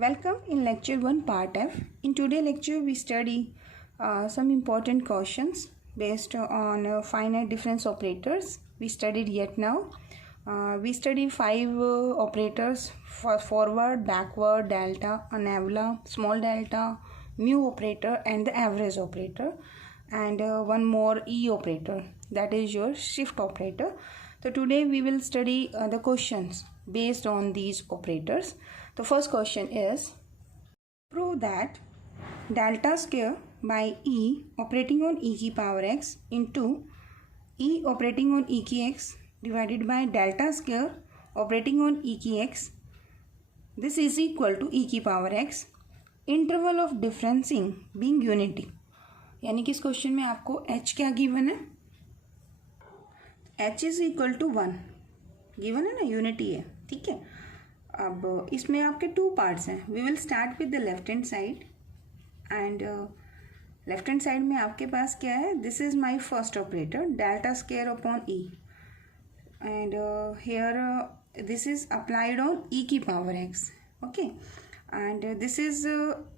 Welcome in lecture 1 part F. In today's lecture we study some important questions based on finite difference operators. We studied yet now. We studied 5 operators for forward, backward, delta, nabla, small delta, mu operator and the average operator, and one more E operator, that is your shift operator. So today we will study the questions based on these operators. The first question is, prove that delta square by E operating on e की power x into E operating on e की x divided by delta square operating on e की x, this is equal to e की power x, interval of differencing being unity. यानी कि इस question में आपको h क्या गिवन है, h is equal to 1 given है ना, यूनिटी है. ठीक है, अब इसमें आपके 2 पार्ट्स हैं. We will start with the left hand side and left hand side में आपके पास क्या है, this is my first operator delta square upon E and here this is applied on E की power x. Okay, and this is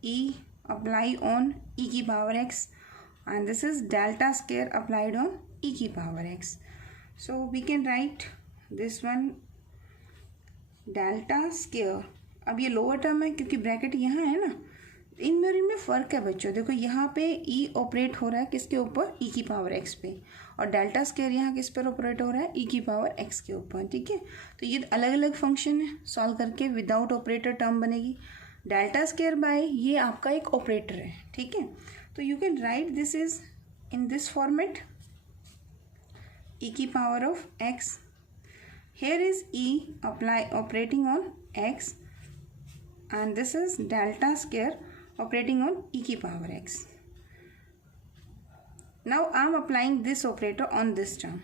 E apply on E की power x and this is delta square applied on e की power x. So we can write this one delta square. अब ये lower term है क्योंकि bracket यहाँ है ना, इनमें और इनमें फ़र्क है बच्चों. देखो यहाँ पे e ऑपरेट हो रहा है किसके ऊपर, e की पावर x पे, और डेल्टा स्क्वायर यहाँ किस पर ऑपरेट हो रहा है, e की पावर x के ऊपर. ठीक है, तो ये अलग अलग फंक्शन है, सॉल्व करके विदाउट ऑपरेटर टर्म बनेगी. डेल्टा स्क्वायर बाय ये आपका एक ऑपरेटर है. ठीक है, तो you can write this is in this format, e की power of x. Here is e operating on x and this is delta square operating on e की power x. Now I am applying this operator on this term.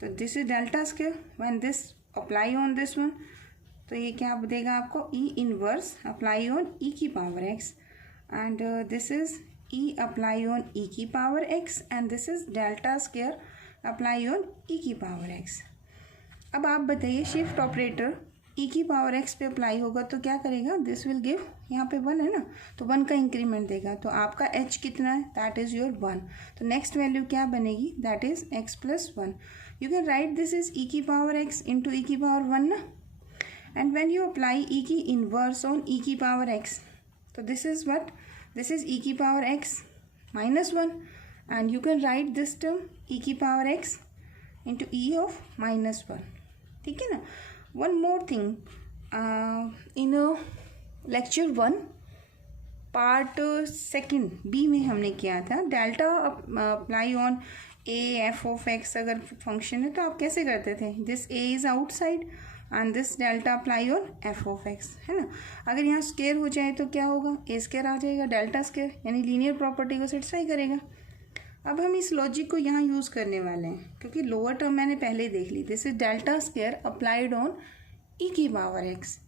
So this is delta square, when this apply on this one, तो ये क्या देगा आपको, e inverse apply on e की power x and this is e apply on e की power x and this is delta square apply on e की power x. अब आप बताइए शिफ्ट ऑपरेटर e की पावर x पे apply होगा तो क्या करेगा, दिस विल गिव, यहाँ पे 1 है ना, तो 1 का इंक्रीमेंट देगा. तो आपका h कितना है, दैट इज़ योर 1. तो नेक्स्ट वैल्यू क्या बनेगी, that is x plus 1. You can write this is e की पावर x इंटू e की पावर 1 ना, and when you apply e की इनवर्स ऑन e की पावर x, तो this is what, this is e की power x minus 1 and you can write this term e की power x into e of minus 1. ठीक है ना. one more thing, in lecture 1 part second b में हमने किया था delta apply on a f of x. अगर function है तो आप कैसे करते थे, this a is outside and this delta apply on F of x, है ना. अगर यहाँ स्केयर हो जाए तो क्या होगा, ए स्केयर आ जाएगा, डेल्टा स्केयर, यानी लीनियर प्रॉपर्टी को सेटिस्फाई करेगा. अब हम इस लॉजिक को यहाँ यूज़ करने वाले हैं क्योंकि लोअर टर्म मैंने पहले ही देख ली. This is delta square applied on E की पावर एक्स.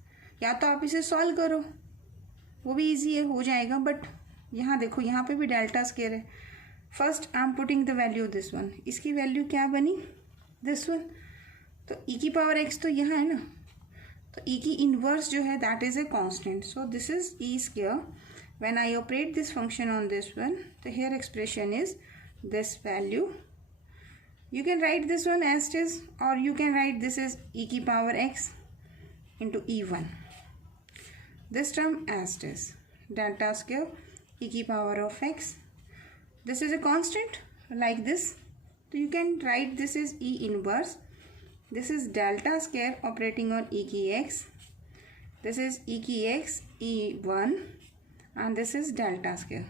या तो आप इसे सॉल्व करो, वो भी ईजी है, हो जाएगा, बट यहाँ देखो यहाँ पे भी डेल्टा स्केयर है. First I am putting the value this one, इसकी वैल्यू क्या बनी, दिस वन. तो e की पावर x तो यहाँ है ना, तो e की इनवर्स जो है that is a constant. So this is e square. When I operate this function on this one, तो here expression is this value. You can write this one as it is और you can write this is e की power x into e1. This term as it is delta square e की power of x. This is a constant like this, तो you can write this is e inverse. This is delta square operating on e की x. This is e की x e1 and this is delta square.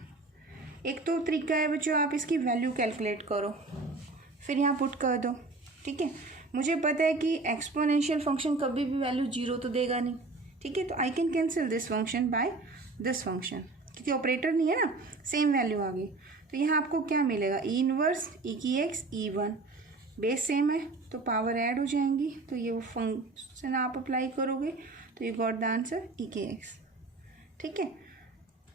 एक तो तरीका है बच्चों, आप इसकी वैल्यू कैलकुलेट करो फिर यहाँ पुट कर दो. ठीक है, मुझे पता है कि एक्सपोनेंशियल फंक्शन कभी भी वैल्यू 0 तो देगा नहीं. ठीक है, तो I can cancel this function by this function क्योंकि ऑपरेटर नहीं है ना, सेम वैल्यू आ गई. तो यहाँ आपको क्या मिलेगा, e इनवर्स e की x e1, बेस सेम है तो पावर ऐड हो जाएंगी, तो ये वो फंक्शन आप अप्लाई करोगे तो you got the answer e की x. ठीक है,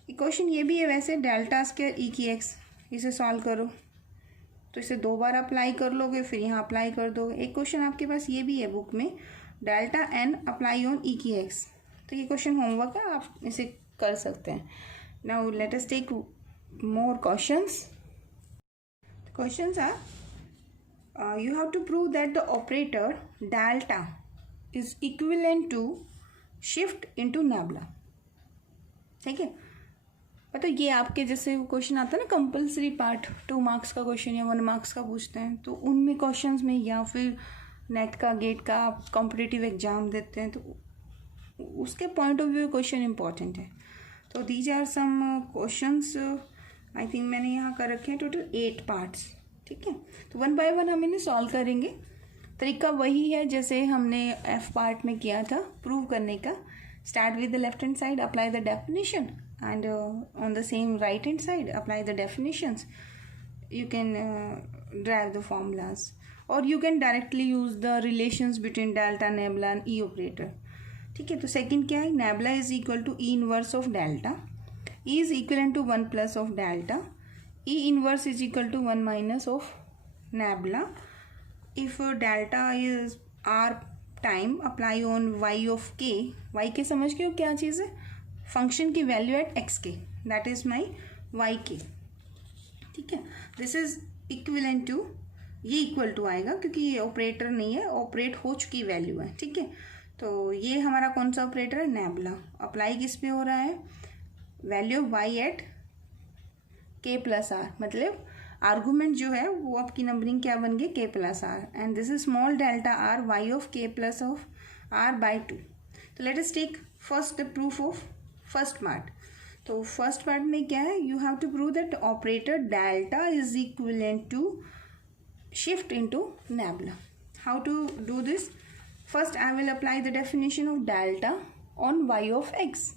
इक्वेशन ये भी है वैसे, डेल्टा स्क्वायर e की x, इसे सॉल्व करो तो इसे 2 बार अप्लाई कर लोगे, फिर यहाँ अप्लाई कर दोगे. एक क्वेश्चन आपके पास ये भी है बुक में, delta n apply on e की x, तो ये क्वेश्चन होमवर्क है, आप इसे कर सकते हैं. Now let us take more questions. Questions are you have to prove that the operator delta is equivalent to shift into nabla. ठीक है, तो ये आपके जैसे क्वेश्चन आता है ना कंपलसरी पार्ट, 2 मार्क्स का क्वेश्चन या 1 मार्क्स का पूछते हैं, तो उनमें क्वेश्चंस में या फिर नेट का गेट का आप कॉम्पिटिटिव एग्जाम देते हैं तो उसके point of view question important है. तो these are some questions. I think मैंने यहाँ कर रखे हैं टोटल 8 पार्ट्स. ठीक है, तो 1 बाय 1 हम इन्हें सॉल्व करेंगे. तरीका वही है जैसे हमने एफ पार्ट में किया था प्रूव करने का. Start with the left hand side, apply the definition, and on the same right hand side apply the definitions. You can derive the formulas, or you can directly use the relations between delta, nabla and E operator. ठीक है, तो second क्या है, nabla is equal to E inverse of delta. E is equivalent to 1 plus of delta. E inverse is equal to 1 minus of nabla. If delta is r time, apply on y of k. y के समझ के हो क्या चीज़ है, function की value eight x के, that is my Y k. ठीक है, दिस इज इक्विवेलेंट टू, ये इक्वल टू आएगा क्योंकि ये ऑपरेटर नहीं है, ऑपरेट हो चुकी वैल्यू है. ठीक है, तो ये हमारा कौन सा ऑपरेटर है, नैबला. अप्लाई किस पे हो रहा है, value of y at k plus r, मतलब आर्गूमेंट जो है वो आपकी नंबरिंग क्या बन गई, k plus r, and this is small delta r y of k plus of r by 2. तो let us take first the proof of first part. तो फर्स्ट पार्ट में क्या है, you have to prove that operator delta is equivalent to shift into nabla. How to do this, first I will apply the definition of delta on y of x.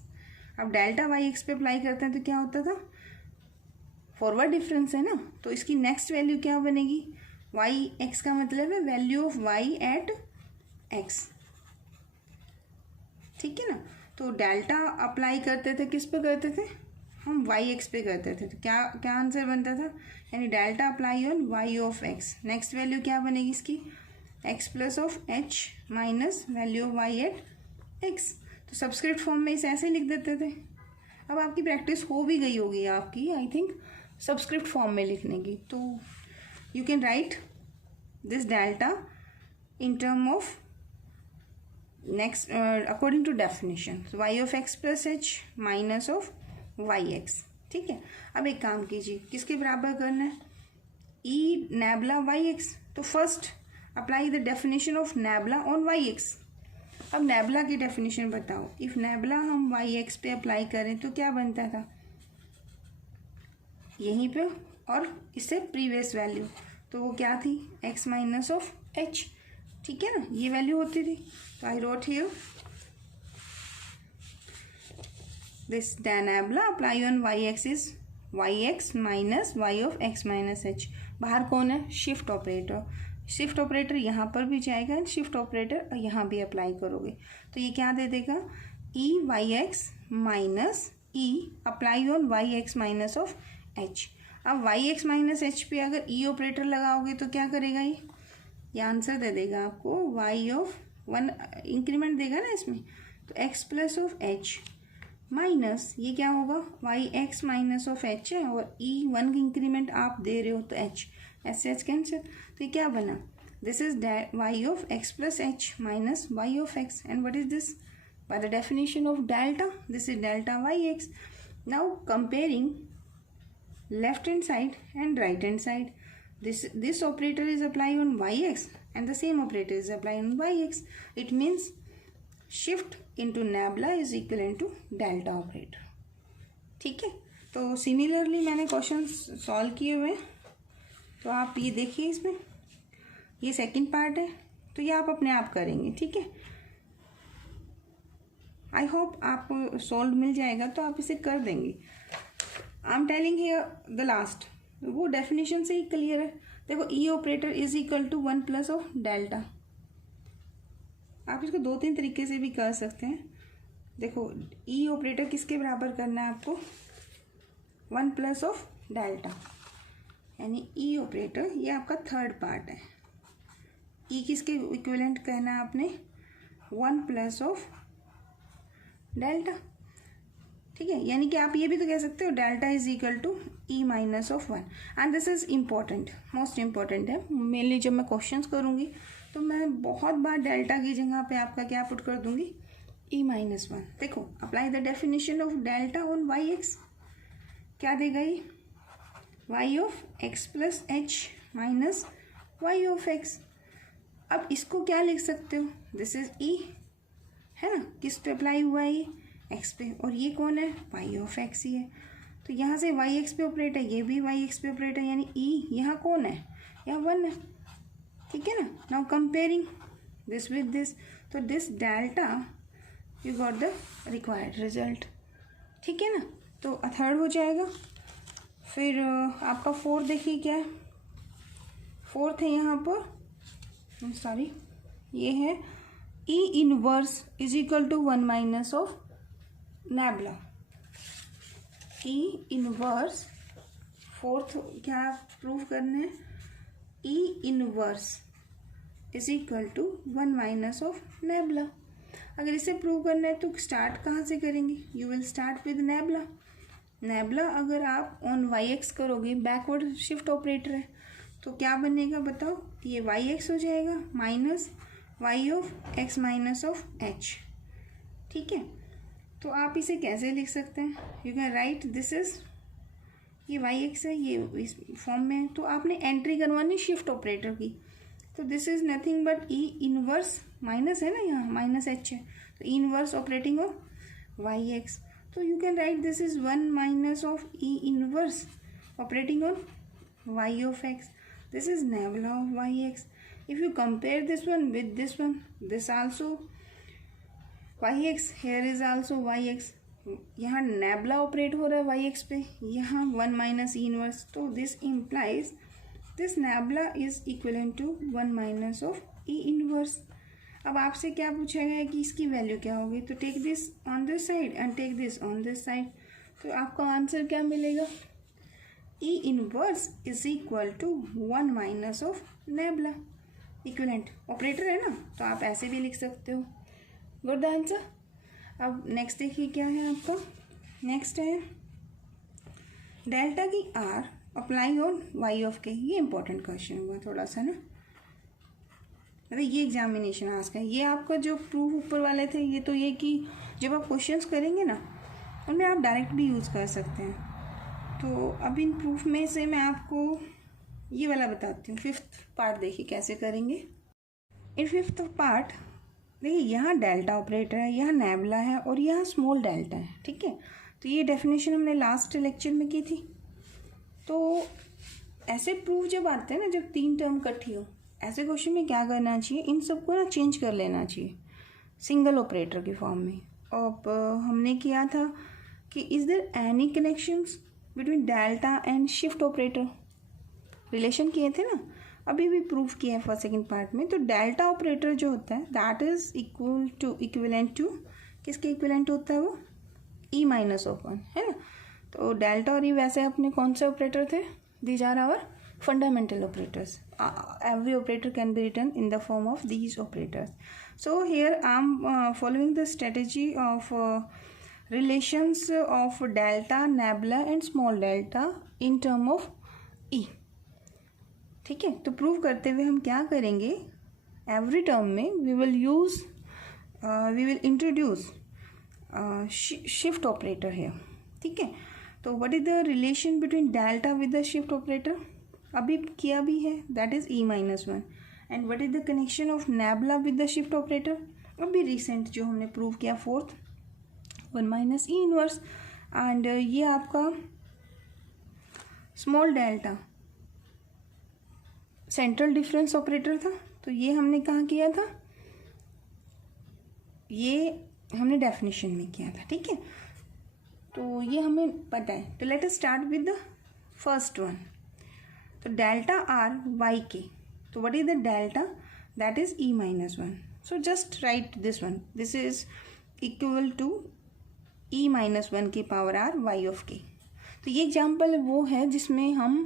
अब डेल्टा Y एक्स पे apply करते हैं तो क्या होता था, फॉरवर्ड डिफरेंस है ना, तो इसकी नेक्स्ट वैल्यू क्या बनेगी, वाई एक्स का मतलब है value of y at x. ठीक है ना, तो डेल्टा अप्लाई करते थे किस पे करते थे, हम वाई एक्स पे करते थे, तो क्या क्या आंसर बनता था, यानी delta apply on y of x. Next value क्या बनेगी इसकी, x plus of h minus value of y at x. तो सब्सक्रिप्ट फॉर्म में इसे ऐसे लिख देते थे. अब आपकी प्रैक्टिस हो भी गई होगी आपकी, आई थिंक, सब्सक्रिप्ट फॉर्म में लिखने की. तो you can write this delta in term of next according to definition, so y of x plus h minus of yx. ठीक है, अब एक काम कीजिए, किसके बराबर करना है, e नैबला yx. तो first apply the definition of nabla on yx. अब नैबला की डेफिनेशन बताओ. इफ नैबला हम yx पे अप्लाई करें तो क्या बनता था, यहीं पे और इससे प्रीवियस वैल्यू, तो वो क्या थी, x माइनस ऑफ h. ठीक है ना, ये वैल्यू होती थी. तो I wrote here this nabla apply on y x is y x minus y of x minus h. बाहर कौन है, शिफ्ट ऑपरेटर. शिफ्ट ऑपरेटर यहाँ पर भी जाएगा एंड शिफ्ट ऑपरेटर यहाँ भी अप्लाई करोगे तो ये क्या दे देगा, E y x minus E apply on y x minus of h. अब वाई एक्स माइनस एच पे अगर ई ऑपरेटर लगाओगे तो क्या करेगा, ये आंसर दे देगा आपको वाई ऑफ 1 इंक्रीमेंट देगा ना इसमें, तो x plus of h minus ये क्या होगा, y x minus of h है और ई 1 इंक्रीमेंट आप दे रहे हो तो एच, एच एच कैंसिल. तो ये क्या बना, this is y of x plus h minus y of x. And what is this, by the definition of delta, this is delta Y x. Now comparing left hand side and right hand side, this operator is applied on yx and the same operator is applied on yx. It means shift into nabla is equivalent to delta operator. ठीक है, तो similarly मैंने question solve किए हुए, तो आप ये देखिए, इसमें ये सेकंड पार्ट है, तो ये आप अपने आप करेंगे. ठीक है, आई होप आपको सॉल्व मिल जाएगा तो आप इसे कर देंगे. I am telling here the last, वो डेफिनेशन से ही क्लियर है. देखो, E operator is equal to 1 plus of delta. आप इसको 2-3 तरीके से भी कर सकते हैं. देखो, ई ऑपरेटर किसके बराबर करना है आपको, 1 प्लस ऑफ डेल्टा, यानी ई ऑपरेटर ये आपका थर्ड पार्ट है. ई किसके इक्विवेलेंट कहना है आपने, 1 प्लस ऑफ डेल्टा, ठीक है। यानी कि आप ये भी तो कह सकते हो delta is equal to E minus of one, and this is important, most important है। मेनली जब मैं क्वेश्चंस करूँगी तो मैं बहुत बार डेल्टा की जगह पे आपका क्या पुट कर दूंगी, ई माइनस वन। देखो, apply the definition of delta on y x, क्या देगा ये, y of x plus h minus y of x. अब इसको क्या लिख सकते हो, दिस इज ई, है ना, किस पे अप्लाई हुआ है ये, एक्स पे, और ये कौन है, वाई ऑफ एक्स ही है। तो यहाँ से वाई एक्स पे ऑपरेट है, ये भी वाई एक्स पे ऑपरेट है, यानी ई यहाँ कौन है, यहाँ वन है, ठीक है ना। Now comparing this with this, तो this delta you got the required result, ठीक है ना। तो थर्ड हो जाएगा। फिर आपका फोर्थ देखिए क्या है, फोर्थ है यहाँ पर, सॉरी ये है E inverse is equal to one minus of nabla. E inverse, fourth क्या प्रूव करना है, E inverse is equal to one minus of nabla. अगर इसे प्रूव करना है तो स्टार्ट कहाँ से करेंगे, यू विल स्टार्ट विद नैबला। नैबला अगर आप ऑन वाई एक्स करोगे, बैकवर्ड शिफ्ट ऑपरेटर है, तो क्या बनेगा बताओ, ये वाई एक्स हो जाएगा minus y of x minus of h, ठीक है। तो आप इसे कैसे लिख सकते हैं, you can write this is, ये वाई एक्स है, ये इस फॉर्म में है, तो आपने एंट्री करवानी शिफ्ट ऑपरेटर की, तो this is nothing but E inverse, minus है ना यहाँ, माइनस एच है, तो E inverse operating on y x, तो you can write this is one minus of E inverse operating on y of x, this is nabla of yx. If you compare this one with this one, this also yx, here is also yx, यहाँ nabla operate हो रहा है yx पे, यहाँ one minus E inverse, तो this implies this nabla is equivalent to one minus of E inverse. अब आपसे क्या पूछा गया है कि इसकी वैल्यू क्या होगी, तो take this on this side and take this on this side, तो आपका आंसर क्या मिलेगा, E inverse is equal to one minus of nabla, equivalent operator है ना, तो आप ऐसे भी लिख सकते हो। Good answer. अब नेक्स्ट देखिए क्या है आपका, नेक्स्ट है डेल्टा की r apply on y of k, ये इंपॉर्टेंट क्वेश्चन हुआ थोड़ा सा ना, अरे ये एग्जामिनेशन आज का, ये आपका जो प्रूफ ऊपर वाले थे, ये तो ये कि जब आप क्वेश्चंस करेंगे ना उनमें आप डायरेक्ट भी यूज़ कर सकते हैं। तो अब इन प्रूफ में से मैं आपको ये वाला बताती हूँ, फिफ्थ पार्ट देखिए कैसे करेंगे। इन फिफ्थ पार्ट देखिए, यहाँ डेल्टा ऑपरेटर है, यहाँ नेबला है और यहाँ स्मॉल डेल्टा है, ठीक है। तो ये डेफिनेशन हमने लास्ट लेक्चर में की थी। तो ऐसे प्रूफ जब आते हैं ना, जब तीन टर्म इकट्ठी हो, ऐसे क्वेश्चन में क्या करना चाहिए, इन सबको ना चेंज कर लेना चाहिए सिंगल ऑपरेटर की फॉर्म में। अब हमने किया था कि is there any connections between delta and shift operator, relation किए थे ना, अभी भी प्रूफ किया है फर्स्ट सेकंड पार्ट में। तो डेल्टा ऑपरेटर जो होता है दैट इज इक्विवेलेंट टू, किसके इक्विवेलेंट होता है वो, ई माइनस ऑफ वन, है ना। तो डेल्टा और ई वैसे अपने कौन से ऑपरेटर थे, these are our fundamental operators. Every operator can be written in the form of these operators. So here I am following the strategy of relations of delta, nabla and small delta in term of E. ठीक है, तो prove करते हुए हम क्या करेंगे, every term में we will introduce shift operator है, ठीक है। तो what is the relation between delta with the shift operator, अभी किया भी है, that is E minus one. And what is the connection of nabla with the shift operator, अभी recent जो हमने प्रूव किया fourth, one minus E inverse. And ये आपका small delta central difference operator था, तो ये हमने कहाँ किया था, ये हमने डेफिनेशन में किया था, ठीक है। तो ये हमें पता है। तो let us start with the first one. तो डेल्टा आर वाई के, तो what is the delta, that is E minus one. So just write this one, this is equal to E minus one की power r y of k. तो ये example वो है जिसमें हम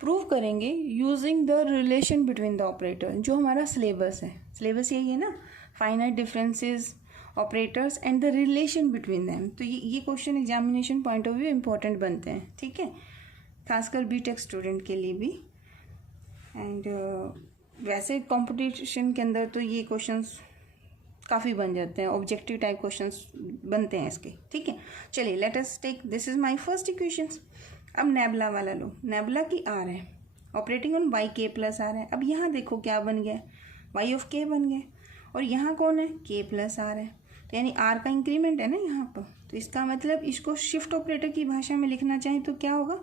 prove करेंगे using the relation between the operator, जो हमारा सिलेबस है। सिलेबस यही है ना, finite differences operators and the relation between them. तो ये question examination point of view important बनते हैं, ठीक है, खासकर बीटेक स्टूडेंट के लिए भी। एंड वैसे कंपटीशन के अंदर तो ये क्वेश्चंस काफ़ी बन जाते हैं, ऑब्जेक्टिव टाइप क्वेश्चंस बनते हैं इसके, ठीक है। चलिए let us take, this is my first equations. अब नेबुला वाला लो, नेबुला की आर है, operating on y k plus r है। अब यहाँ देखो क्या बन गया, वाई ऑफ के बन गया, और यहाँ कौन है, के प्लस आर है, तो यानी आर का इंक्रीमेंट है ना यहाँ पर। तो इसका मतलब इसको शिफ्ट ऑपरेटर की भाषा में लिखना चाहें तो क्या होगा,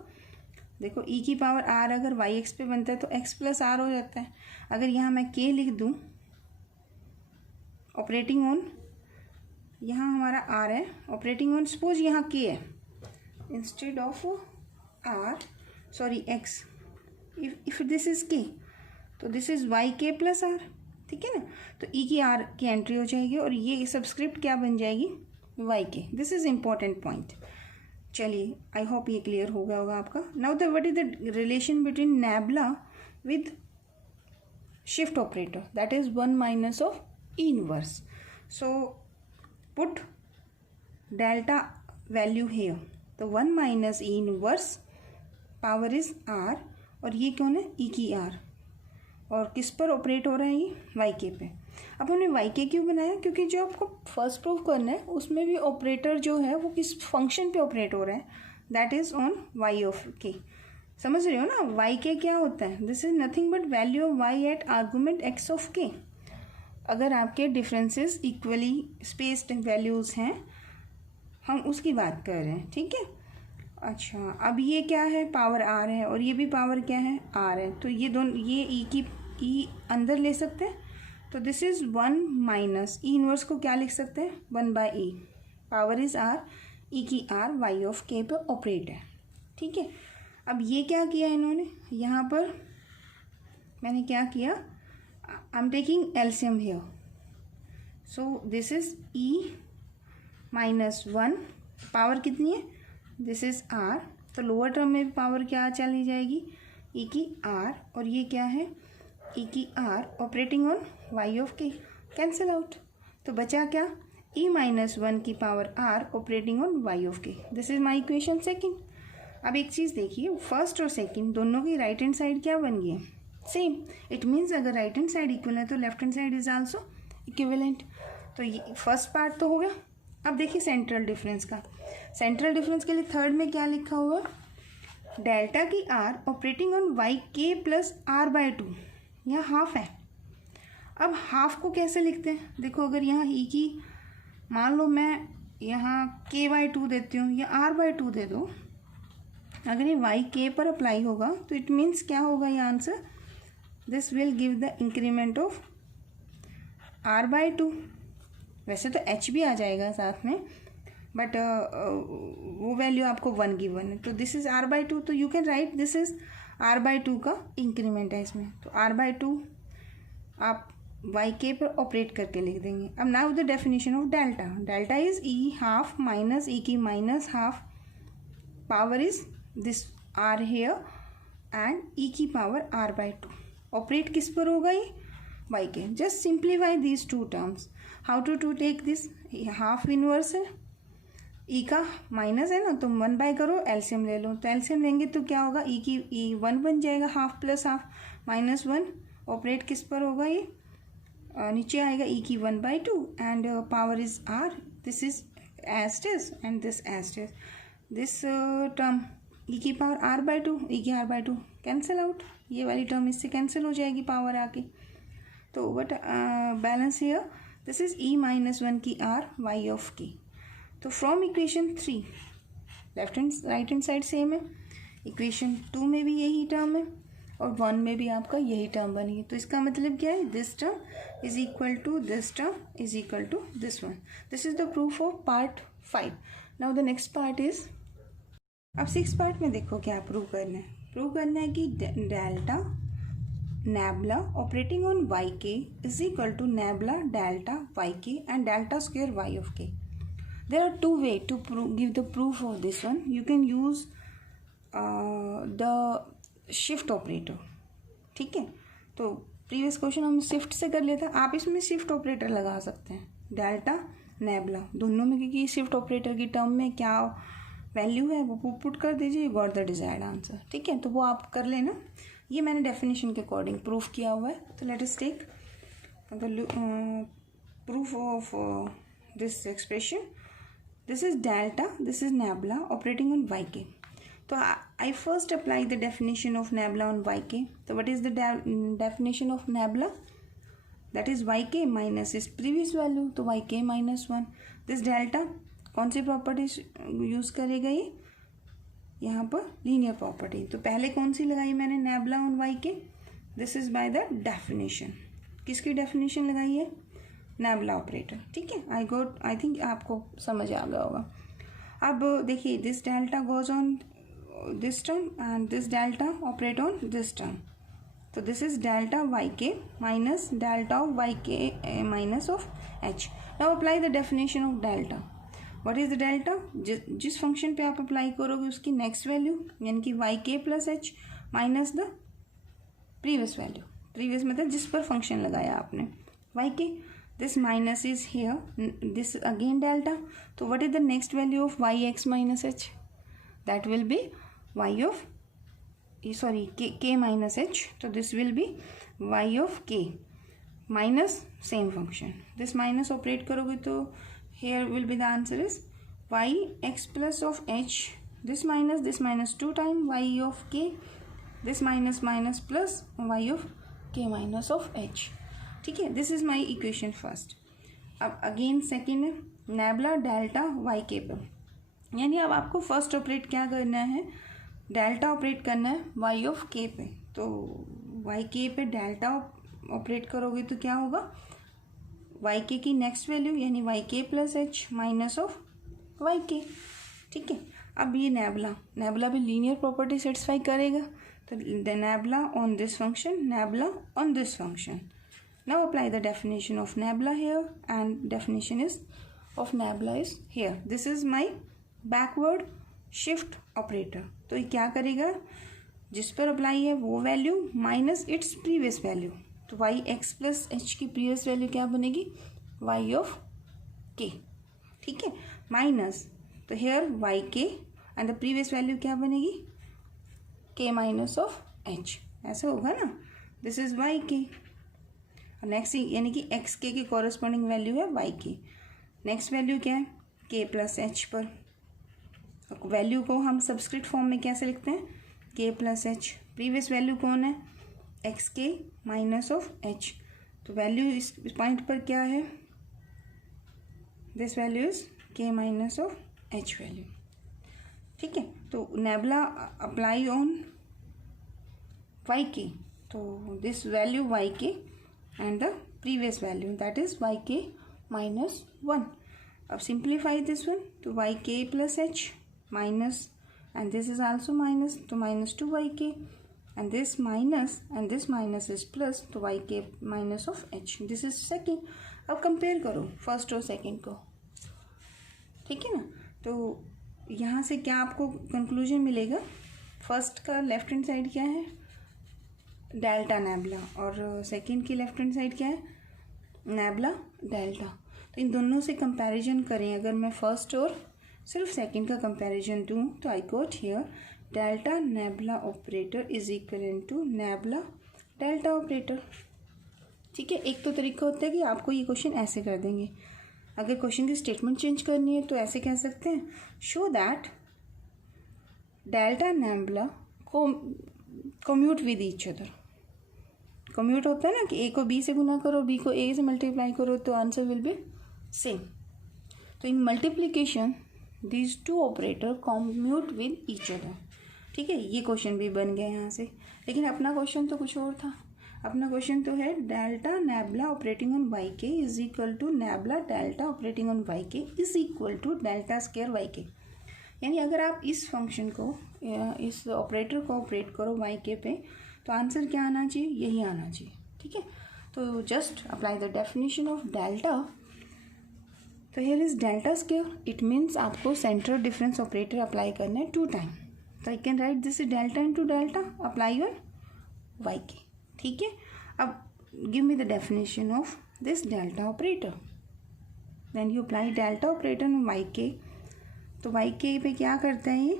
देखो ई की पावर आर अगर वाई एक्स पे बनता है तो एक्स प्लस आर हो जाता है। अगर यहाँ मैं के लिख दूँ ऑपरेटिंग ऑन, यहाँ हमारा आर है, ऑपरेटिंग ऑन सपोज यहाँ के है, instead of r sorry x, if this is k तो this is y k plus r, ठीक है ना। तो ई की आर की एंट्री हो जाएगी और ये सबस्क्रिप्ट क्या बन जाएगी, y k. This is important point. चलिए आई होप ये क्लियर हो गया होगा आपका। Now the what is the relation between nabla with shift operator, that is 1 minus of E inverse. So put delta value here, तो 1 minus E inverse power is r, और ये कौन है, ई की आर, और किस पर ऑपरेट हो रहा है ये, वाई के पे। अब हमने वाई के क्यों बनाया, क्योंकि जो आपको फर्स्ट प्रूफ करना है उसमें भी ऑपरेटर जो है वो किस फंक्शन पे ऑपरेट हो रहा है, that is on y of k. समझ रहे हो ना, वाई के क्या होता है, this is nothing but value of y at argument x of k. अगर आपके डिफरेंसेस इक्वली स्पेस्ड वैल्यूज़ हैं, हम उसकी बात कर रहे हैं, ठीक है। अच्छा अब ये क्या है, पावर आर है और ये भी पावर क्या है, आर है, तो ये दोनों, ये ई की ई अंदर ले सकते हैं, तो this is 1 minus E inverse को क्या लिख सकते हैं, 1 by E, power is r, E की आर वाई ऑफ के पे ऑपरेट है, ठीक है। अब ये क्या किया इन्होंने, यहाँ पर मैंने क्या किया, I am taking LCM here, so this is E minus 1, power कितनी है, दिस इज आर, तो लोअर टर्म में पावर क्या चली जाएगी, ई की आर, और ये क्या है, ई की r operating on y of k, cancel out, तो बचा क्या, ई माइनस 1 की power r operating on y of k. This is my equation second. अब एक चीज़ देखिए, फर्स्ट और सेकेंड दोनों की राइट हैंड साइड क्या बन गई है, सेम। इट मीन्स अगर राइट हैंड साइड इक्वल है तो left hand side is also equivalent. तो ये फर्स्ट पार्ट तो हो गया। अब देखिए सेंट्रल डिफरेंस का, सेंट्रल डिफरेंस के लिए थर्ड में क्या लिखा हुआ, डेल्टा की r operating on y k plus are by 2, यहाँ हाफ है। अब हाफ को कैसे लिखते हैं, देखो अगर यहाँ ई की, मान लो मैं यहाँ के बाय 2 देती हूँ या आर बाय 2 दे दो, अगर ये वाई के पर अप्लाई होगा तो इट मीन्स क्या होगा ये answer, this will give the increment of r by 2। वैसे तो एच भी आ जाएगा साथ में, बट वो वैल्यू आपको 1 गिवन है, तो दिस इज आर बाय 2, तो you can write this is r by 2 का इंक्रीमेंट है इसमें, तो आर बाय 2 आप वाई के पर ऑपरेट करके लिख देंगे। अब now the definition of delta, delta is E half minus E की minus half, power is this r here and E की पावर आर बाय 2, ऑपरेट किस पर होगा ये, y k. Just simplify these two terms, how to take this, half inverse है, E का minus है ना, तो 1 बाय करो, एलसीएम ले लो, तो एलसीएम लेंगे तो क्या होगा, ई की ई 1 बन जाएगा, half plus half minus 1, operate किस पर होगा ये, नीचे आएगा ई की 1 by 2 and power is r, this is as is and this as is, this term E की पावर आर बाई 2, ई की आर बाई 2 कैंसिल आउट, ये वाली टर्म इससे कैंसिल हो जाएगी पावर आके, तो what balance here, this is E minus 1 की आर वाई ऑफ के। तो from equation 3 left hand right hand side same है, इक्वेशन 2 में भी यही टर्म है और 1 में भी आपका यही टर्म बनी, तो इसका मतलब क्या है, this term is equal to this term is equal to this one. This is the proof of part 5। Now the next part is, अब 6 पार्ट में देखो क्या प्रूव करना है, प्रूव करना है कि delta nabla operating on y k is equal to nabla delta y k and delta square y of k. There are two ways to give the proof of this one. You can use the shift operator, ठीक है। तो previous question हम shift से कर लेते हैं, आप इसमें शिफ्ट ऑपरेटर लगा सकते हैं, डेल्टा नेबला, दोनों में क्योंकि शिफ्ट ऑपरेटर की टर्म में क्या वैल्यू है वो पुट कर दीजिए, you got the desired answer. ठीक है, तो वो आप कर लेना, ये मैंने डेफिनेशन के अकॉर्डिंग प्रूफ किया हुआ है। तो let us take the proof of this expression. This is delta, this is nabla operating on yk. So I first apply the definition of nabla on yk. So what is the definition of nabla? That is yk minus its previous value, तो yk minus 1. This delta कौन सी property use करेगा ये, यहाँ पर linear property. तो पहले कौन सी लगाई मैंने, nabla on yk. This is by the definition, किसकी डेफिनेशन लगाई है, नेबला ऑपरेटर। ठीक है, आई थिंक आपको समझ आ गया होगा। अब देखिए this delta goes on this term and this delta operate on this term, तो दिस इज डेल्टा वाई के माइनस डेल्टा ऑफ वाई के minus of H. Now apply the definition of delta. What is the delta, जिस function पे आप apply करोगे उसकी next value, यानी कि Y k plus h minus the previous value, previous मतलब जिस पर फंक्शन लगाया आपने, वाई के। This minus is here, this again delta. So what is the next value of yx minus h? That will be y of k minus h. So this will be y of k minus same function. This minus operate करोगे तो here will be the answer is y x plus of h. This minus 2 time y of k. This minus plus y of k minus of h. ठीक है, this is my equation first. अब again second है nebula delta y के पर, यानी अब आपको first operate क्या करना है, डेल्टा ऑपरेट करना है वाई ऑफ के पे। तो वाई के पे डेल्टा ऑपरेट करोगे तो क्या होगा, वाई के की नेक्स्ट वैल्यू यानी y k plus h minus of y k. ठीक है, अब ये नेबला भी लीनियर प्रॉपर्टी सेटिस्फाई करेगा, तो nebula on this function, nebula on this function. Now apply the definition of nabla here and definition is of nabla is here. This is my backward shift operator. तो ये क्या करेगा, जिस पर apply है वो value minus its previous value, तो Y x plus H की प्रीवियस वैल्यू क्या बनेगी, वाई ऑफ के। ठीक है, माइनस तो hair Y k and the previous value क्या बनेगी, के माइनस ऑफ एच, ऐसा होगा ना। दिस इज वाई के, नेक्स्ट यानी कि एक्स के की कॉरेस्पॉन्डिंग वैल्यू है वाई की, नेक्स्ट वैल्यू क्या है के प्लस एच पर। वैल्यू को हम सब्सक्रिप्ट फॉर्म में कैसे लिखते हैं, के प्लस एच, प्रीवियस वैल्यू कौन है, x k minus of H, तो वैल्यू इस पॉइंट पर क्या है, दिस वैल्यू इज के माइनस ऑफ एच वैल्यू। ठीक है, तो nebula apply on y k, तो दिस वैल्यू वाई के and the previous value that is yk minus 1. अब simplify this one to yk plus h minus and this is also minus to minus 2yk and this minus is plus to yk minus of h. This is second. अब compare करो first और second को, ठीक है ना। तो यहाँ से क्या आपको कंक्लूजन मिलेगा, फर्स्ट का लेफ्ट हैंड साइड क्या है, डेल्टा नेबला, और सेकंड की लेफ्ट हैंड साइड क्या है, नेबला डेल्टा। तो इन दोनों से कंपैरिजन करें, अगर मैं फर्स्ट और सिर्फ सेकंड का कंपैरिजन दूं तो I got here delta nabla operator is equal to nabla delta operator. ठीक है, एक तो तरीका होता है कि आपको ये क्वेश्चन ऐसे कर देंगे, अगर क्वेश्चन की स्टेटमेंट चेंज करनी है तो ऐसे कह सकते हैं, शो दैट डेल्टा नेबला को commute with each other. Commute होता है ना कि ए को बी से गुना करो, बी को ए से मल्टीप्लाई करो तो आंसर विल बी सेम। तो in multiplication these two operator commute with each other. ठीक है, ये क्वेश्चन भी बन गया यहाँ से, लेकिन अपना क्वेश्चन तो कुछ और था। अपना क्वेश्चन तो है delta nabla operating on y k is equal to nabla delta operating on y k is equal to delta square y k. यानी अगर आप इस फंक्शन को, इस ऑपरेटर को ऑपरेट करो वाई के पे, तो आंसर क्या आना चाहिए, यही आना चाहिए। ठीक है, तो just apply the definition of delta. तो here is delta square, it means आपको सेंट्रल डिफरेंस ऑपरेटर अप्लाई करना है 2 टाइम। तो I can write this is delta into delta apply on y k. ठीक है, अब give me the definition of this delta operator. Then you apply delta operator on y k. तो y के पे क्या करता है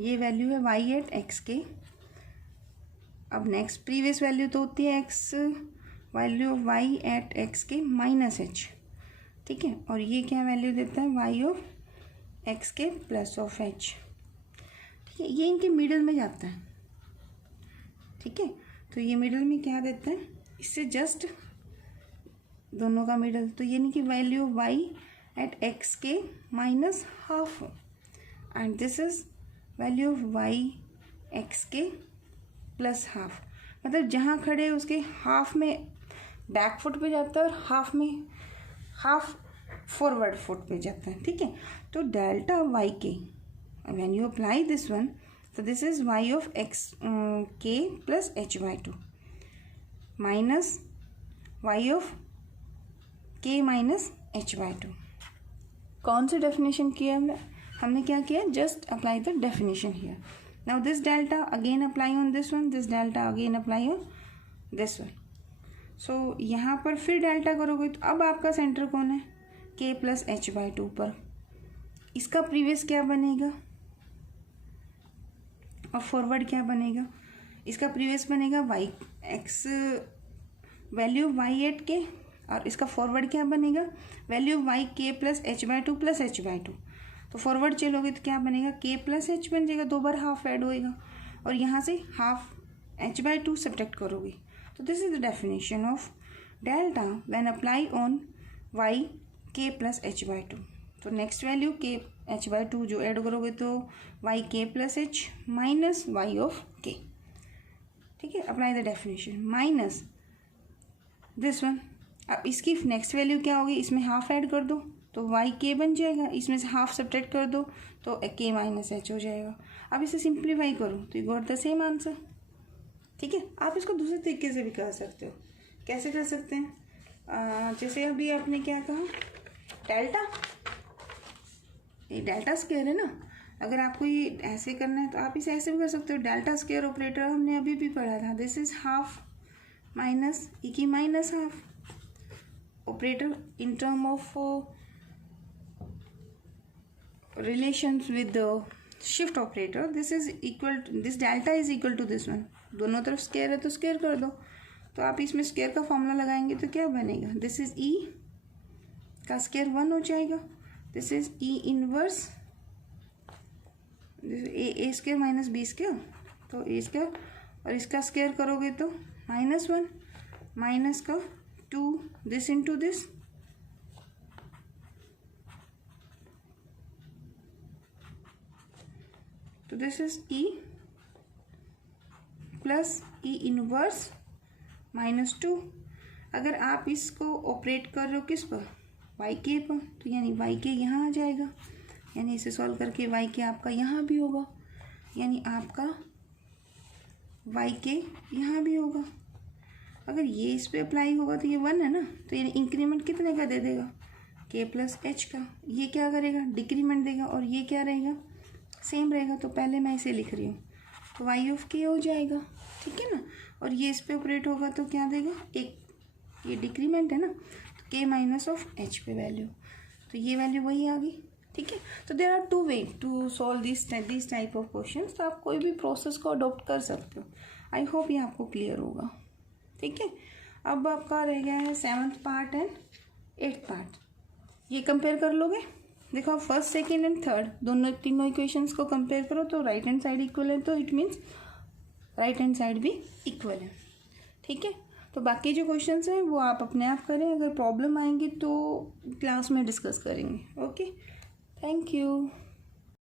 ये वैल्यू है वाई एट एक्स के। अब नेक्स्ट प्रीवियस वैल्यू तो होती है x, value of y at x k minus h, ठीक है। और ये क्या वैल्यू देता है y of x k plus of h, ठीक है। ये इनके मिडल में जाता है, ठीक है। तो ये मिडल में क्या देता है, इससे जस्ट दोनों का मिडल, तो यानी कि value of y at x k minus half, and this is value of y x k plus half. मतलब जहाँ खड़े उसके हाफ में बैक फुट पे जाता है और हाफ में हाफ फॉरवर्ड फुट पे जाता है, ठीक है। तो delta y k when you apply this one, तो this is y of x k plus h by two minus y of k minus h by two. कौन सी डेफिनेशन किया हमने क्या किया, just apply the definition here. Now this delta again apply on this one, this delta again apply on this one. So यहाँ पर फिर delta करोगे तो अब आपका सेंटर कौन है, के प्लस एच बाई टू पर। इसका प्रीवियस क्या बनेगा और फॉरवर्ड क्या बनेगा, इसका प्रीवियस बनेगा y x value y at k, और इसका फॉरवर्ड क्या बनेगा value y k plus h by two plus h by two. तो फॉरवर्ड चलोगे तो क्या बनेगा, के प्लस एच बन जाएगा, दो बार हाफ ऐड होएगा, और यहाँ से half h by two subtract करोगे। तो this is the definition of delta when apply on y k plus h by two. तो नेक्स्ट वैल्यू के एच बाई टू जो ऐड करोगे तो y k plus h minus y of k, ठीक है। Apply the definition minus this one. अब इसकी next value क्या होगी, इसमें हाफ ऐड कर दो तो वाई के बन जाएगा, इसमें से हाफ सब्ट्रैक्ट कर दो तो के माइनस एच हो जाएगा। अब इसे सिंप्लीफाई करो तो you got the same answer, ठीक है। आप इसको दूसरे तरीके से भी कर सकते हो। कैसे कर सकते हैं, जैसे अभी आपने क्या कहा डेल्टा, ये डेल्टा स्क्वायर है ना, अगर आपको ये ऐसे करना है तो आप इसे ऐसे भी कर सकते हो। डेल्टा स्क्वायर ऑपरेटर हमने अभी भी पढ़ा था, this is half minus E की minus half operator in term of relations with the shift operator, this is equal to, this delta is equal to this one। दोनों तरफ स्क्वायर है तो स्क्वायर कर दो। तो आप इसमें स्क्वायर का फॉर्मूला लगाएंगे तो क्या बनेगा, दिस इज ई का स्क्वायर वन हो जाएगा, this is E inverse a square minus b square, तो ए स्क्वायर और इसका स्क्वायर करोगे तो माइनस वन माइनस का टू दिस इंटू दिस, तो this is E plus E inverse minus two. अगर आप इसको ऑपरेट कर रहे हो किस पर, वाई के पर, तो यानी वाई के यहाँ आ जाएगा, यानी इसे सॉल्व करके वाई के आपका यहाँ भी होगा, यानी आपका वाई के यहाँ भी होगा। अगर ये इस पर अप्लाई होगा तो ये वन है ना, तो यानी इंक्रीमेंट कितने का दे देगा, के प्लस एच का। ये क्या करेगा, डिक्रीमेंट देगा, और ये क्या रहेगा, सेम रहेगा। तो पहले मैं इसे लिख रही हूँ, तो वाई ऑफ के हो जाएगा, ठीक है ना। और ये इस पे ऑपरेट होगा तो क्या देगा, एक ये डिक्रीमेंट है ना, तो के माइनस ऑफ एच पे वैल्यू, तो ये वैल्यू वही आ गई, ठीक है। तो there are two way to solve this type of question. तो आप कोई भी प्रोसेस को अडोप्ट कर सकते हो। आई होप ये आपको क्लियर होगा, ठीक है। अब आपका रह गया है 7th part and 8th part. ये कंपेयर कर लोगे, देखो फर्स्ट सेकेंड एंड थर्ड दोनों तीनों इक्वेशंस को कंपेयर करो तो राइट हैंड साइड इक्वल है, तो it means right hand side भी इक्वल है, ठीक है। तो बाकी जो क्वेश्चंस हैं वो आप अपने आप करें, अगर प्रॉब्लम आएंगी तो क्लास में डिस्कस करेंगे। Okay, thank you.